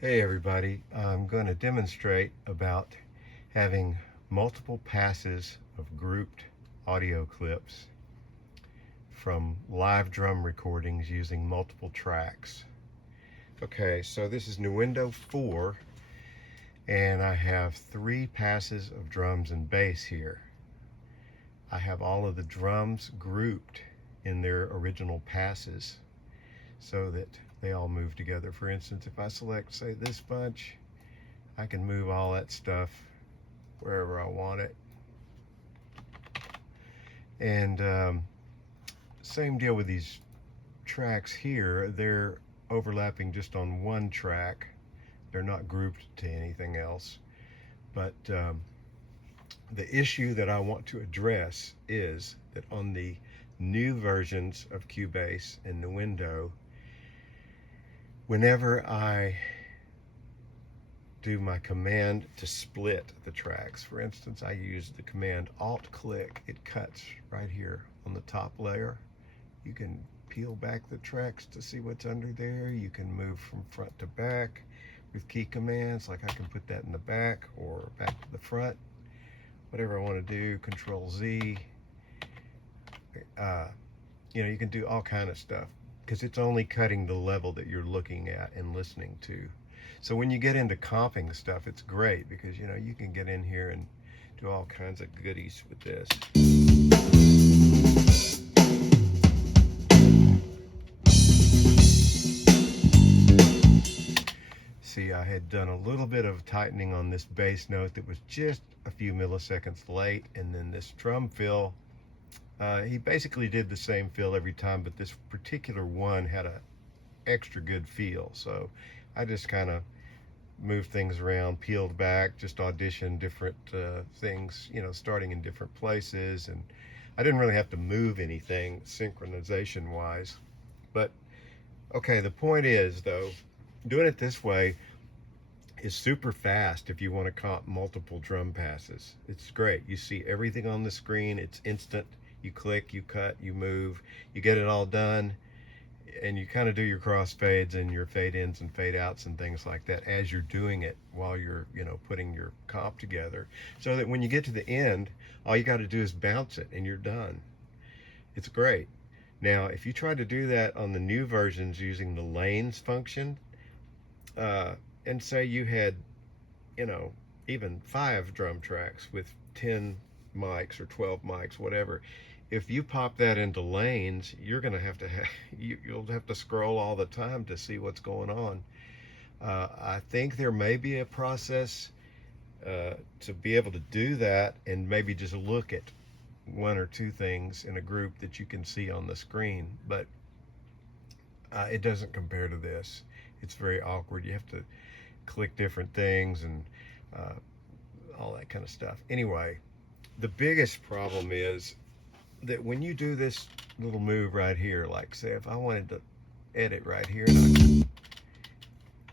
Hey everybody, I'm going to demonstrate about having multiple passes of grouped audio clips from live drum recordings using multiple tracks. Okay, so this is Nuendo 4 and I have 3 passes of drums and bass here. I have all of the drums grouped in their original passes so that they all move together. For instance, if I select, say, this bunch, I can move all that stuff wherever I want it. And same deal with these tracks here. They're overlapping just on one track. They're not grouped to anything else. But the issue that I want to address is that on the new versions of Cubase and Nuendo, whenever I do my command to split the tracks. For instance, I use the command Alt-click. It cuts right here on the top layer. You can peel back the tracks to see what's under there. You can move from front to back with key commands, like I can put that in the back or back to the front. Whatever I want to do, Control Z. You can do all kind of stuff because it's only cutting the level that you're looking at and listening to. So when you get into comping stuff, it's great because you can get in here and do all kinds of goodies with this. See, I had done a little bit of tightening on this bass note that was just a few milliseconds late, and then this drum fill, he basically did the same fill every time, but this particular one had a extra good feel. So I just kind of moved things around, peeled back, just auditioned different things, starting in different places. And I didn't really have to move anything synchronization wise. But okay, the point is though, doing it this way is super fast if you want to comp multiple drum passes. It's great. You see everything on the screen. It's instant. You click, you cut, you move, you get it all done. And you kind of do your crossfades and your fade ins and fade outs and things like that as you're doing it while you're putting your comp together, so that when you get to the end, all you got to do is bounce it and you're done. It's great. Now if you try to do that on the new versions using the lanes function, and say you had even 5 drum tracks with 10 mics or 12 mics, whatever. If you pop that into lanes, you're going to have you'll have to scroll all the time to see what's going on. I think there may be a process to be able to do that and maybe just look at 1 or 2 things in a group that you can see on the screen, but it doesn't compare to this. It's very awkward. You have to click different things and all that kind of stuff. Anyway, the biggest problem is that when you do this little move right here, like say if I wanted to edit right here, and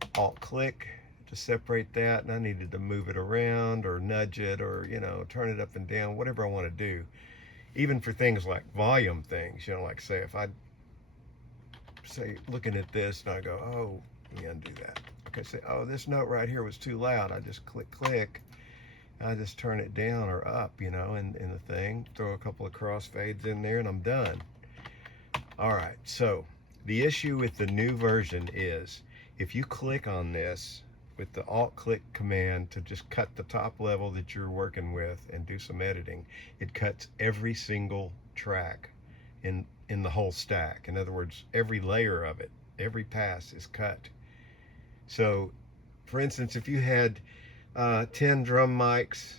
I alt click to separate that, and I needed to move it around or nudge it or turn it up and down, whatever I want to do, even for things like volume things, like say if I say looking at this and I go, oh, let me undo that. Okay, say, oh, this note right here was too loud. I just click, I just turn it down or up, in the thing, throw a couple of crossfades in there, and I'm done. All right, so the issue with the new version is if you click on this with the Alt-click command to just cut the top level that you're working with and do some editing, it cuts every single track in the whole stack. In other words, every layer of it, every pass is cut. So, for instance, if you had 10 drum mics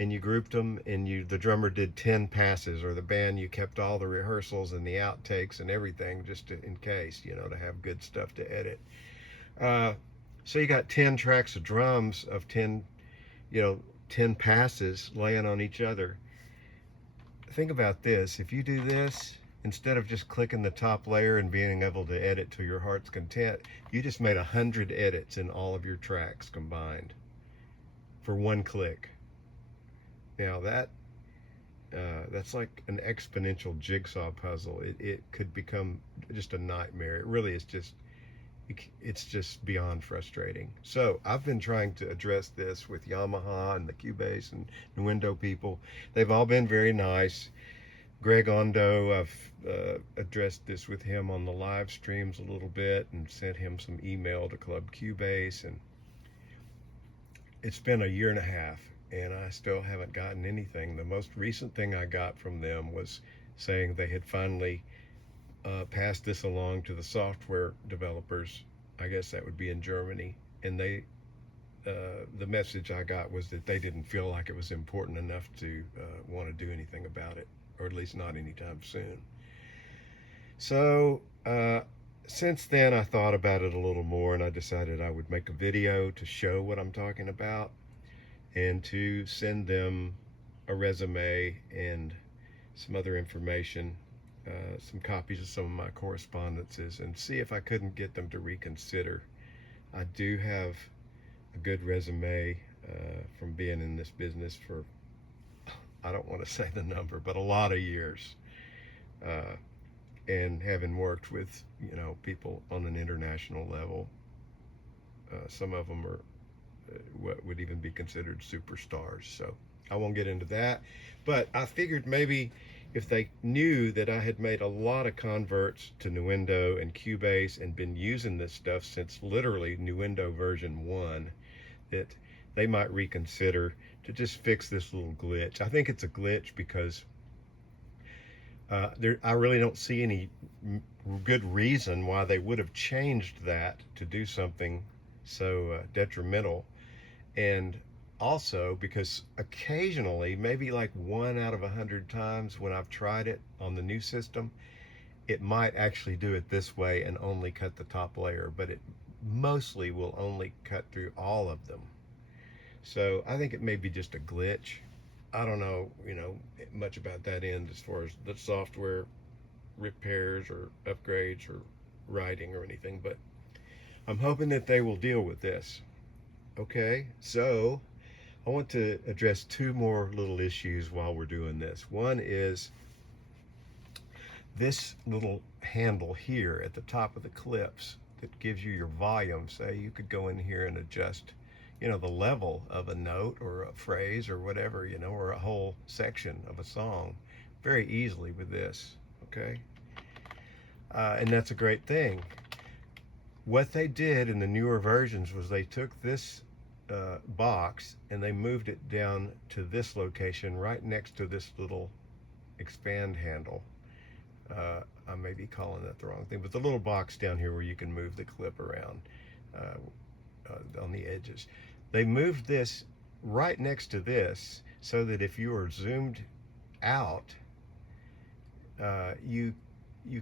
and you grouped them and the drummer did 10 passes, or the band, you kept all the rehearsals and the outtakes and everything just in case, to have good stuff to edit. So you got 10 tracks of drums of 10 passes laying on each other. Think about this. If you do this, instead of just clicking the top layer and being able to edit to your heart's content, you just made 100 edits in all of your tracks combined for 1 click. Now that's like an exponential jigsaw puzzle. It could become just a nightmare. It really is just it's just beyond frustrating. So I've been trying to address this with Yamaha and the Cubase and Nuendo people. They've all been very nice. Greg Ondo, I've addressed this with him on the live streams a little bit and sent him some email to Club Cubase, and it's been a year and a half and I still haven't gotten anything. The most recent thing I got from them was saying they had finally passed this along to the software developers. I guess that would be in Germany, and the message I got was that they didn't feel like it was important enough to want to do anything about it, or at least not anytime soon. So since then, I thought about it a little more, and I decided I would make a video to show what I'm talking about and to send them a resume and some other information, some copies of some of my correspondences, and see if I couldn't get them to reconsider. I do have a good resume from being in this business for, I don't want to say the number, but a lot of years. And having worked with, people on an international level, some of them are what would even be considered superstars. So I won't get into that, but I figured maybe if they knew that I had made a lot of converts to Nuendo and Cubase and been using this stuff since literally Nuendo version 1, that they might reconsider to just fix this little glitch. I think it's a glitch because I really don't see any good reason why they would have changed that to do something so detrimental. And also because occasionally, maybe like 1 out of 100 times when I've tried it on the new system, it might actually do it this way and only cut the top layer, but it mostly will only cut through all of them. So I think it may be just a glitch. I don't know, much about that end as far as the software repairs or upgrades or writing or anything, but I'm hoping that they will deal with this. Okay, so I want to address 2 more little issues while we're doing this. One is this little handle here at the top of the clips that gives you your volume. Say you could go in here and adjust the level of a note or a phrase or whatever, or a whole section of a song very easily with this, okay? And that's a great thing. What they did in the newer versions was they took this box and they moved it down to this location right next to this little expand handle. I may be calling that the wrong thing, but the little box down here where you can move the clip around on the edges. They moved this right next to this so that if you are zoomed out, you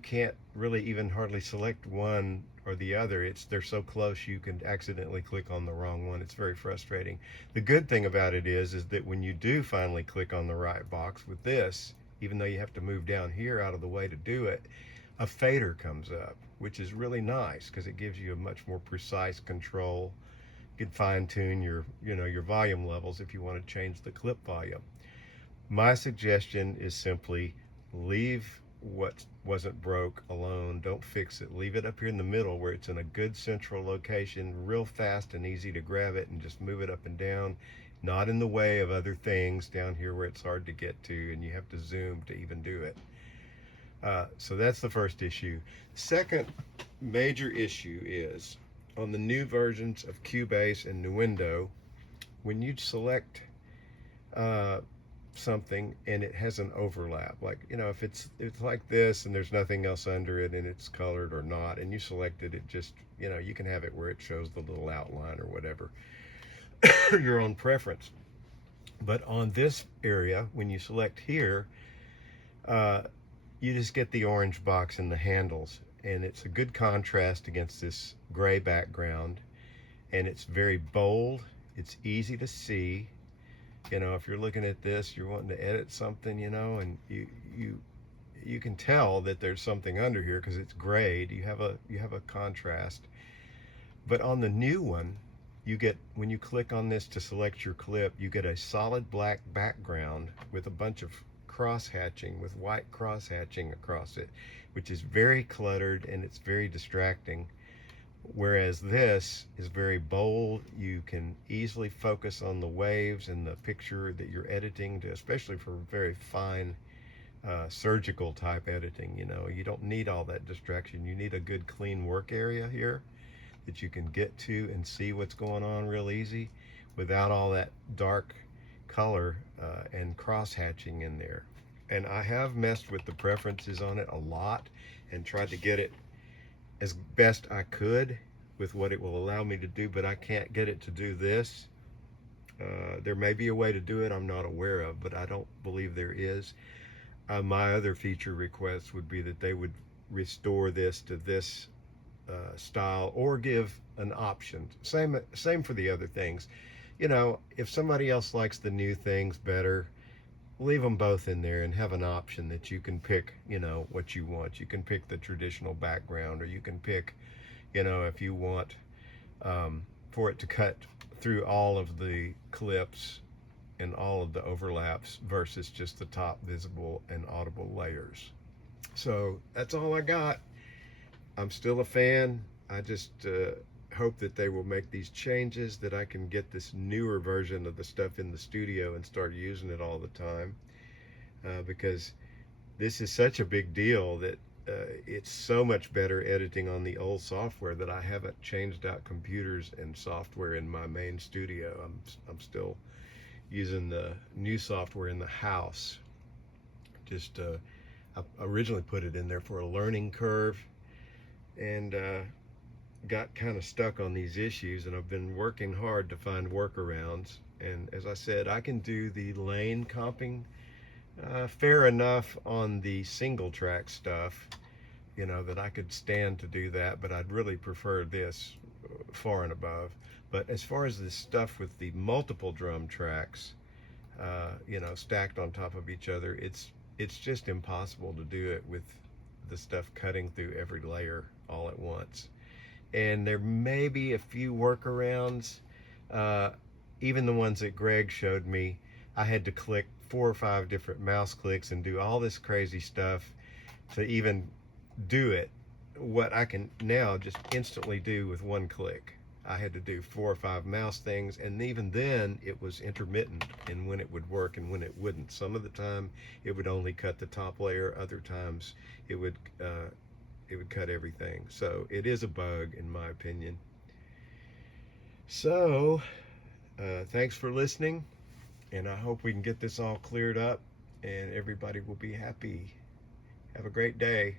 can't really even hardly select one or the other. They're so close you can accidentally click on the wrong one. It's very frustrating. The good thing about it is that when you do finally click on the right box with this, even though you have to move down here out of the way to do it, a fader comes up, which is really nice because it gives you a much more precise control. You can fine-tune your volume levels if you want to change the clip volume. My suggestion is simply leave what wasn't broke alone. Don't fix it. Leave it up here in the middle where it's in a good central location, real fast and easy to grab it, and just move it up and down, not in the way of other things down here where it's hard to get to and you have to zoom to even do it. So that's the first issue. Second major issue is on the new versions of Cubase and Nuendo, when you select something and it has an overlap, like if it's like this and there's nothing else under it and it's colored or not, and you select it, it just you can have it where it shows the little outline or whatever, your own preference. But on this area, when you select here, you just get the orange box and the handles, and it's a good contrast against this gray background, and it's very bold. It's easy to see. If you're looking at this, you're wanting to edit something, and you can tell that there's something under here because it's grayed. You have a contrast. But on the new one, you get, when you click on this to select your clip, you get a solid black background with a bunch of cross-hatching, with white cross-hatching across it, which is very cluttered and it's very distracting. Whereas this is very bold. You can easily focus on the waves and the picture that you're editing, to, especially for very fine surgical type editing. You know, you don't need all that distraction. You need a good clean work area here that you can get to and see what's going on real easy without all that dark color and cross hatching in there. And I have messed with the preferences on it a lot and tried to get it as best I could with what it will allow me to do, but I can't get it to do this. There may be a way to do it I'm not aware of, but I don't believe there is. My other feature request would be that they would restore this to this style, or give an option. Same for the other things. You know, if somebody else likes the new things better, leave them both in there and have an option that you can pick, you know, what you want. You can pick the traditional background, or you can pick, you know, if you want for it to cut through all of the clips and all of the overlaps versus just the top visible and audible layers. So that's all I got. I'm still a fan. I just hope that they will make these changes, that I can get this newer version of the stuff in the studio and start using it all the time, because this is such a big deal that it's so much better editing on the old software that I haven't changed out computers and software in my main studio. I'm still using the new software in the house. Just I originally put it in there for a learning curve, and got kind of stuck on these issues, and I've been working hard to find workarounds. And as I said, I can do the lane comping fair enough on the single track stuff, you know, that I could stand to do that, but I'd really prefer this far and above. But as far as this stuff with the multiple drum tracks, you know, stacked on top of each other, it's just impossible to do it with the stuff cutting through every layer all at once. And there may be a few workarounds, even the ones that Greg showed me. I had to click 4 or 5 different mouse clicks and do all this crazy stuff to even do it. What I can now just instantly do with one click. I had to do 4 or 5 mouse things, and even then it was intermittent in when it would work and when it wouldn't. Some of the time it would only cut the top layer, other times it would cut everything. So it is a bug in my opinion. So thanks for listening, and I hope we can get this all cleared up and everybody will be happy. Have a great day.